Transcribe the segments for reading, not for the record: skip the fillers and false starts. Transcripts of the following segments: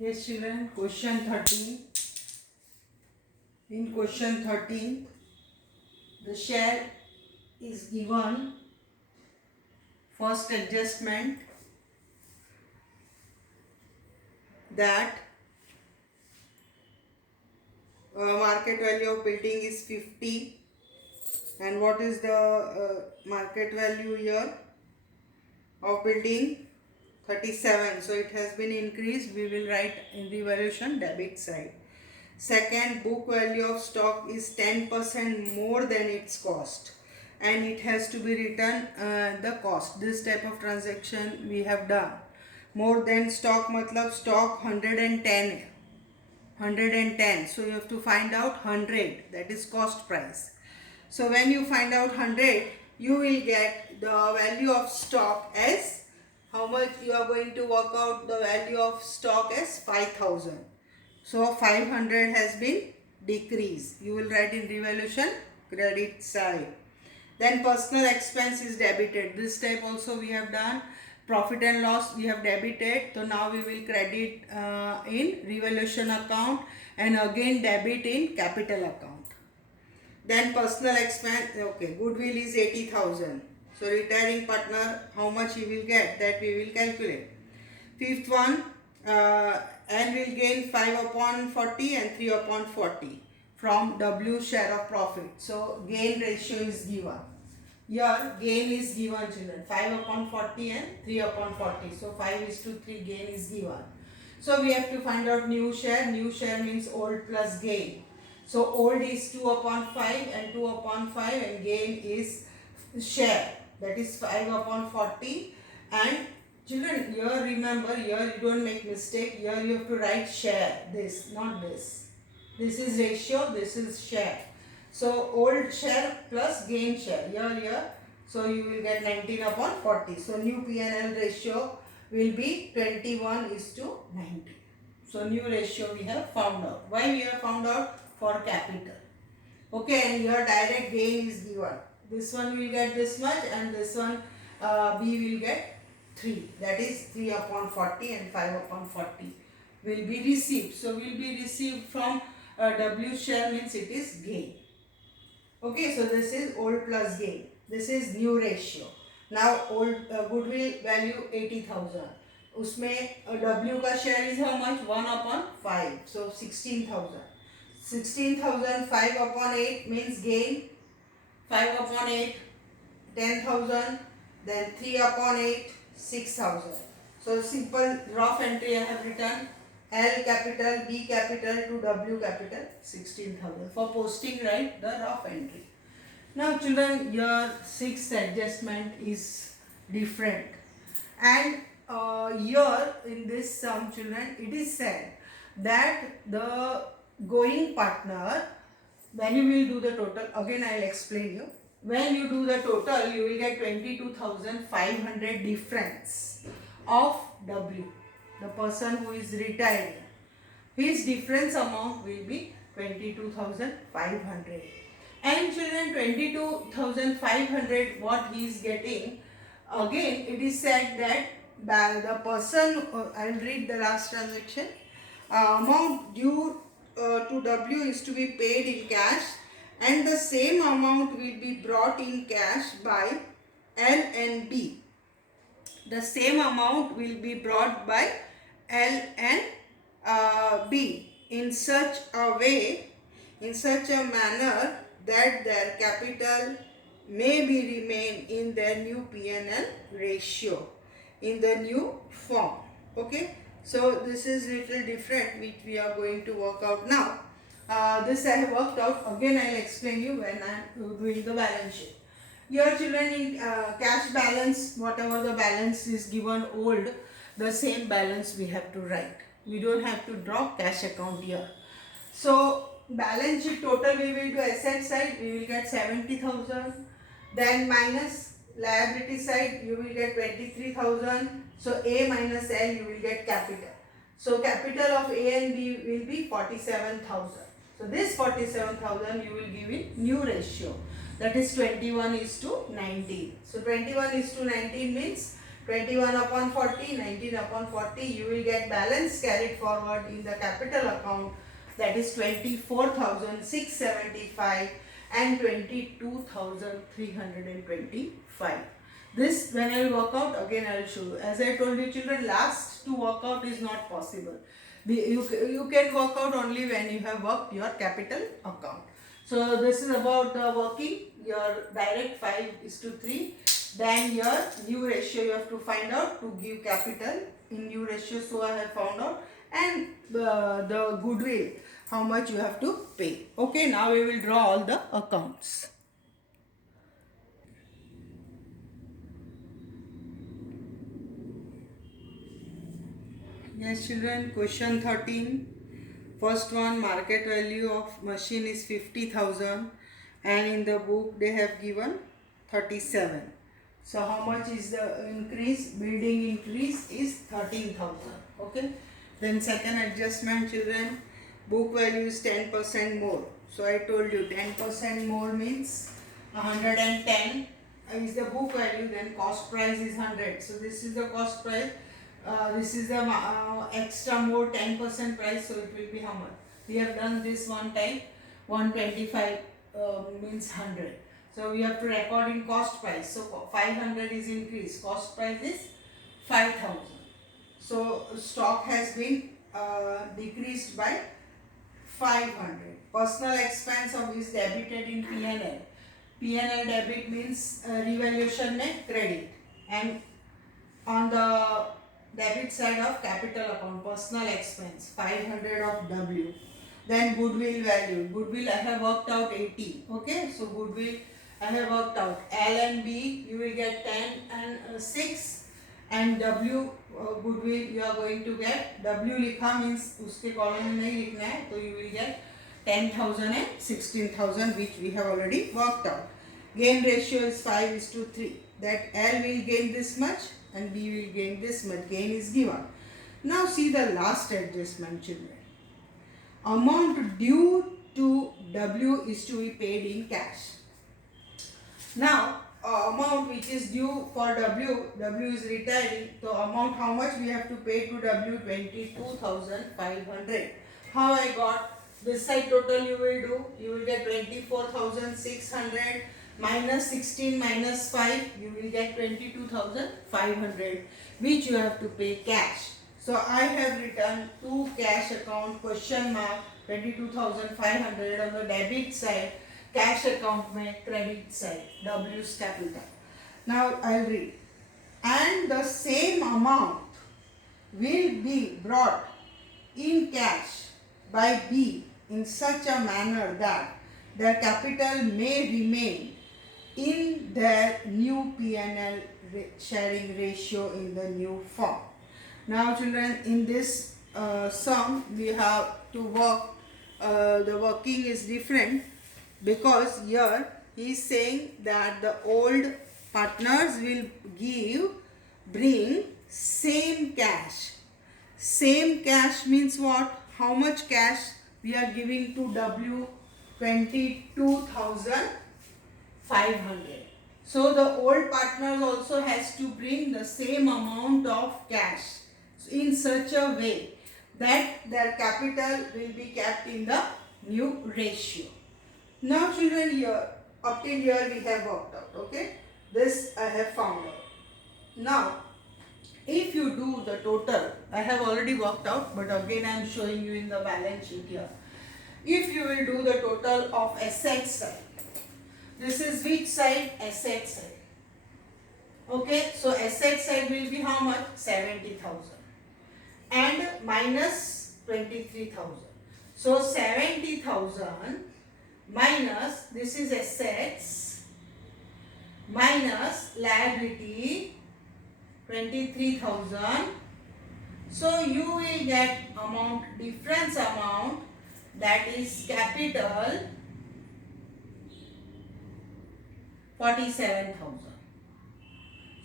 Yes, children, question 13. In question 13, the share is given first adjustment that market value of building is 50, and what is the market value here of building 37. So it has been increased. We will write in revaluation debit side. Second, book value of stock is 10% more than its cost, and it has to be written the cost. This type of transaction we have done. More than stock matlab stock 110. So you have to find out 100, that is cost price. So when you find out 100, you will get the value of stock as how much. You are going to work out the value of stock as 5000. So 500 has been decreased. You will write in revaluation credit side. Then personal expense is debited. This type also we have done. Profit and loss we have debited. So now we will credit in revaluation account and again debit in capital account. Then personal expense, okay, goodwill is 80,000. So retiring partner, how much he will get, that we will calculate. Fifth one, N will gain 5 upon 40 and 3 upon 40 from W share of profit. So gain ratio is given. Here gain is given, children, 5 upon 40 and 3 upon 40. So 5:3 gain is given. So we have to find out new share. New share means old plus gain. So old is 2 upon 5 and 2 upon 5, and gain is share, that is 5 upon 40. And children, here remember, here you don't make mistake. Here you have to write share, this, not this. This is ratio, this is share. So old share plus gain share, here. So you will get 19 upon 40. So new P&L ratio will be 21:90. So new ratio we have found out. Why we have found out? For capital. Okay, and your direct gain is given. This one will get this much, and this one B will get 3. That is 3 upon 40 and 5 upon 40 will be received. So will be received from W share, means it is gain. Okay, so this is old plus gain. This is new ratio. Now old goodwill value 80,000. उसमें W का share is how much? 1 upon 5. So 16,000. 16,000, 5 upon 8 means gain. 5 upon 8, 10,000. Then 3 upon 8, 6,000. So simple rough entry I have written. L capital, B capital to W capital, 16,000. For posting, write the rough entry. Now children, your sixth adjustment is different. And here in this sum, children, it is said that the going partner, when you will do the total, again I will explain you. When you do the total, you will get 22,500 difference of W. The person who is retiring, his difference amount will be 22,500. And children, 22,500 what he is getting, again it is said that by the person, I will read the last transaction, amount due to W is to be paid in cash, and the same amount will be brought in cash by L and B. The same amount will be brought by L and B in such a way, in such a manner that their capital may be remain in their new P&L ratio, in the new form. Okay, so this is little different, which we are going to work out now. This I have worked out. Again I will explain you when I am doing the balance sheet. Here children, in cash balance, whatever the balance is given old, the same balance we have to write. We don't have to draw cash account here. So balance sheet total we will do asset side, we will get 70,000. Then minus liability side, you will get 23,000. So A minus L, you will get capital. So capital of A and B will be 47,000. So this 47,000 you will give in new ratio, that is 21:19. So 21:19 means 21 upon 40, 19 upon 40, you will get balance carried forward in the capital account, that is 24,675 and 22,325. This, when I will work out, again I will show you. As I told you children, last to work out is not possible. You can work out only when you have worked your capital account. So this is about working your direct 5:3. Then your new ratio you have to find out to give capital in new ratio. So I have found out, and the goodwill, how much you have to pay. Okay, now we will draw all the accounts. Yes children, question 13. First one, market value of machine is 50,000 and in the book they have given 37. So how much is the increase? Building increase is 13,000. Okay. Then second adjustment children, book value is 10% more. So I told you 10% more means 110 is the book value, then cost price is 100. So this is the cost price. This is the extra more 10% price, so it will be how much? We have done this one time, 125 means 100. So we have to record in cost price. So 500 is increased, cost price is 5,000. So stock has been decreased by 500. Personal expense of is debited in P&L. P&L debit means revaluation में credit, and on the debit side of capital account, personal expense 500 of W. Then goodwill value. Goodwill I have worked out 80. Okay, so goodwill I have worked out. L and B you will get 10 and 6, and W goodwill you are going to get. W लिखा means उसके column में नहीं लिखना है, तो you will get 10,000 and 16,000, which we have already worked out. Gain ratio is 5:3. That L will gain this much and B will gain this much. Gain is given. Now see the last adjustment children. Amount due to W is to be paid in cash. Now amount which is due for W is retiring. So amount how much we have to pay to W? 22,500. How I got? This side total you will do. You will get 24,600 minus 16 minus 5. You will get 22,500, which you have to pay cash. So I have written to cash account question mark 22,500 on the debit side. Cash account में credit side, W's capital. Now I'll read. And the same amount will be brought in cash by B in such a manner that their capital may remain in their new P&L sharing ratio in the new form. Now children, in this sum we have to work, the working is different, because here he is saying that the old partners will bring same cash. Same cash means what? How much cash we are giving to W? 22,500. So the old partners also has to bring the same amount of cash in such a way that their capital will be kept in the new ratio. Now children, here up till here we have worked out. Okay, this I have found out. Now if you do the total, I have already worked out, but again I am showing you in the balance sheet here. If you will do the total of asset side, this is which side? Asset side. Okay, so asset side will be how much? 70,000 and minus 23,000. So 70,000 minus, this is assets, minus liability 23,000. So you will get amount, difference amount, that is capital 47,000.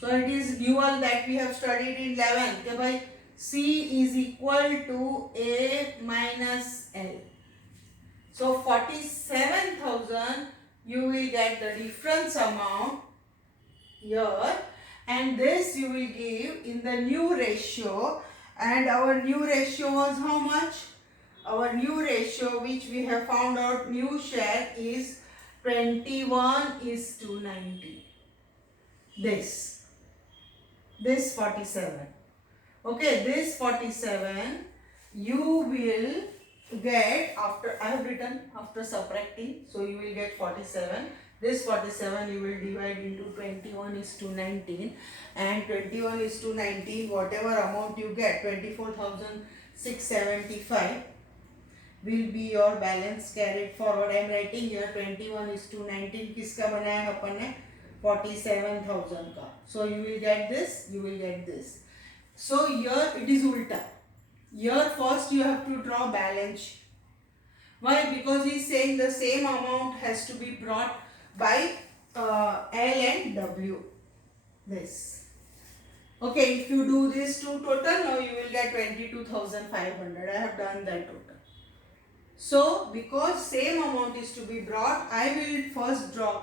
So it is dual that we have studied in 11. Okay, bhai, C is equal to A minus L. So 47,000 you will get the difference amount here, and this you will give in the new ratio, and our new ratio was how much? Our new ratio which we have found out, new share is 21:90. This 47. Okay, this 47 you will get after, I have written after subtracting, so you will get 47. This 47 you will divide into 21:19, and 21:19, whatever amount you get, 24,675 will be your balance carried forward. I am writing here 21:19 किसका बनाया अपन ने? 47,000 का. So you will get this, you will get this. So here it is ulta. Here first you have to draw balance sheet. Why? Because he is saying the same amount has to be brought by L and W. This. Okay, if you do this to total, now you will get 22,500. I have done that total. So, because same amount is to be brought, I will first draw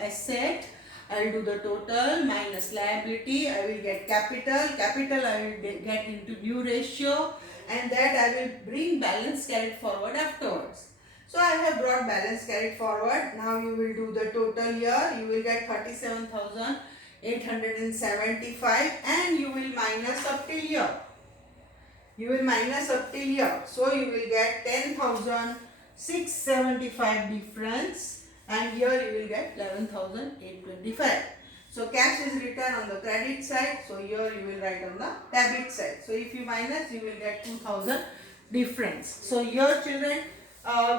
asset. I will do the total minus liability. I will get capital. Capital I will get into new ratio, and that I will bring balance carried forward afterwards. So I have brought balance carried forward. Now you will do the total here. You will get 37,875, and you will minus up till here. You will minus up till here. So you will get 10,675 difference, and here you will get 11,825. So cash is written on the credit side, so here you will write on the debit side. So if you minus, you will get 2,000 difference. So here children,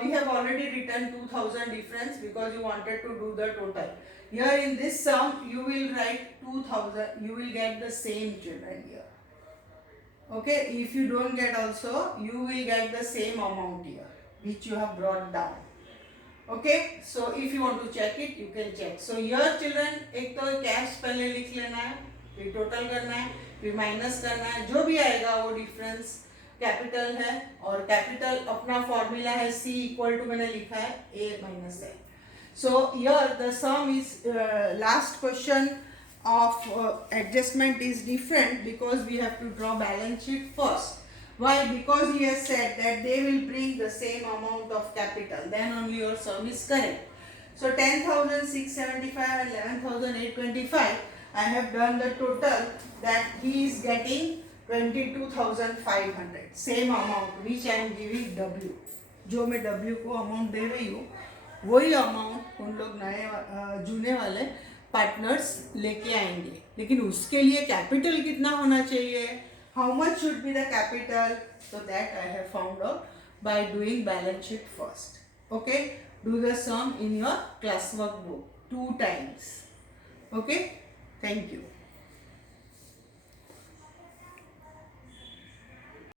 we have already written 2,000 difference because you wanted to do the total. Here in this sum, you will write 2,000, you will get the same children here. Okay, if you don't get also, you will get the same amount here which you have brought down. Okay, so if you want to check it, you can check. So here children, एक तो cash पहले लिख लेना है, फिर total करना है, फिर माइनस करना है, जो भी आएगा वो डिफरेंस कैपिटल है, और कैपिटल अपना फॉर्मूला है C इक्वल टू मैंने लिखा है A minus L. So here the sum is last question of adjustment is different because we have to draw balance sheet first. Why? Because he has said that they will bring the same amount of capital, then only your sum is correct. So 10,675 and 11,825, I have done the total, that he is getting 22,500, same amount which I am giving W. जो मैं W को amount दे रही हूँ, वही amount उन लोग नए जूने वाले पार्टनर्स लेके आएंगे, लेकिन उसके लिए कैपिटल कितना होना चाहिए? How much should be the capital? So that I have found out by doing balance sheet first. Okay, do the sum in your classwork book 2 times. Okay, thank you.